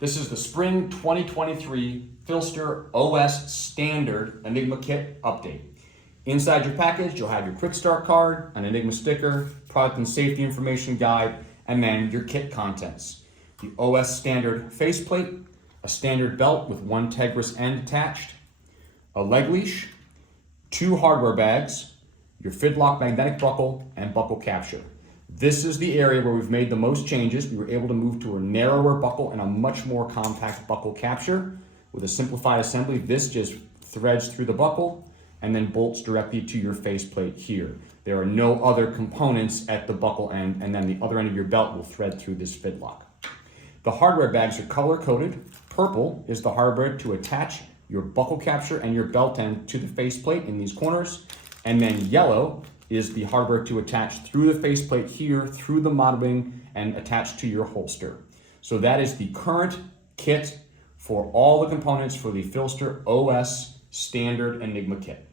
This is the Spring 2023 PHLster OS Standard Enigma Kit update. Inside your package, you'll have your quick start card, an Enigma sticker, product and safety information guide, and then your kit contents. The OS Standard faceplate, a standard belt with one Tegris end attached, a leg leash, 2 hardware bags, your Fidlock magnetic buckle, and buckle capture. This is the area where we've made the most changes. We were able to move to a narrower buckle and a much more compact buckle capture. With a simplified assembly, this just threads through the buckle and then bolts directly to your faceplate here. There are no other components at the buckle end, and then the other end of your belt will thread through this Fidlock. The hardware bags are color-coded. Purple is the hardware to attach your buckle capture and your belt end to the faceplate in these corners, and then yellow is the hardware to attach through the faceplate here, through the modeling, and attach to your holster. So that is the current kit for all the components for the PHLster OS Standard Enigma Kit.